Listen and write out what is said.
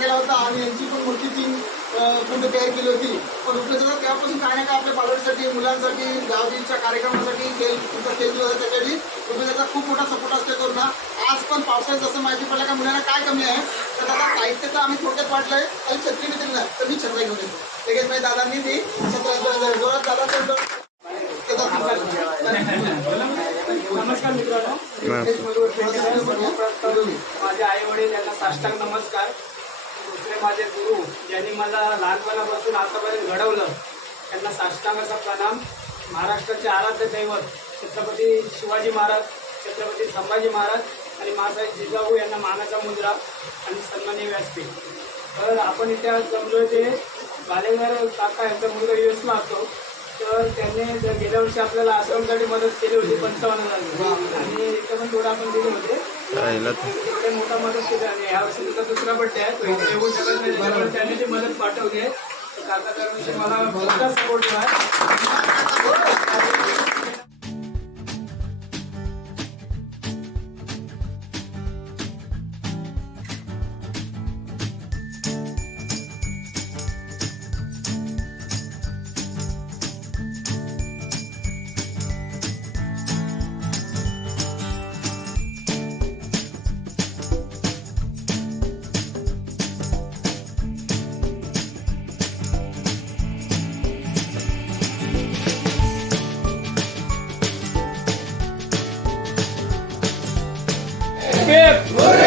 केला होता आणि यांची पण मूर्ती 3 फूट तयार केली होती. पण रुपेशदादा तेव्हापासून काय ना काय आपल्या बालवाडीसाठी, मुलांसाठी, गावच्या कार्यक्रमासाठी, खेळ जो आहे त्यासाठी रुपेशदादा खूप मोठा सपोर्ट असतो करून. आज पण पावसाळ्यात जसं माहिती पडलं का मुलांना काय कमी आहे तर दादा साहित्य तर आम्ही थोडक्यात वाटलंय आणि छत्री मित्र नाही तर मी छत्रा घेऊन येतो. लगेच माझ्या दादांनी ती छत्रा जोरात दादा नमस्कार मित्रांनो, माझे आई वडील यांना साष्टांग नमस्कार. दुसरे माझे गुरु ज्यांनी मला लहानपणापासून आतापर्यंत घडवलं त्यांना साष्टांगाचा प्रणाम. महाराष्ट्राचे आराध्य दैवत छत्रपती शिवाजी महाराज, छत्रपती संभाजी महाराज आणि मासाहेब जिजाऊ यांना मानाचा मुद्रा आणि सन्माननीय व्यासपीठ. तर आपण इथे आज जमलोय ते बालेकर काका यांचा मुलगा युएसला असतो. तर त्यांनी जर गेल्या वर्षी आपल्याला आश्रमसाठी मदत केली होती 55,000 आणि इथं पण थोडं आपण दिले होते. इकडे मोठा मदत केली आणि यावर्षी तुझा दुसरा बड्डे आहे तो इथे येऊ शकत नाही त्यामुळे त्यांनी ती मदत पाठवली आहे. काका त्याविषयी मला मोठा सपोर्ट आहे. Hip!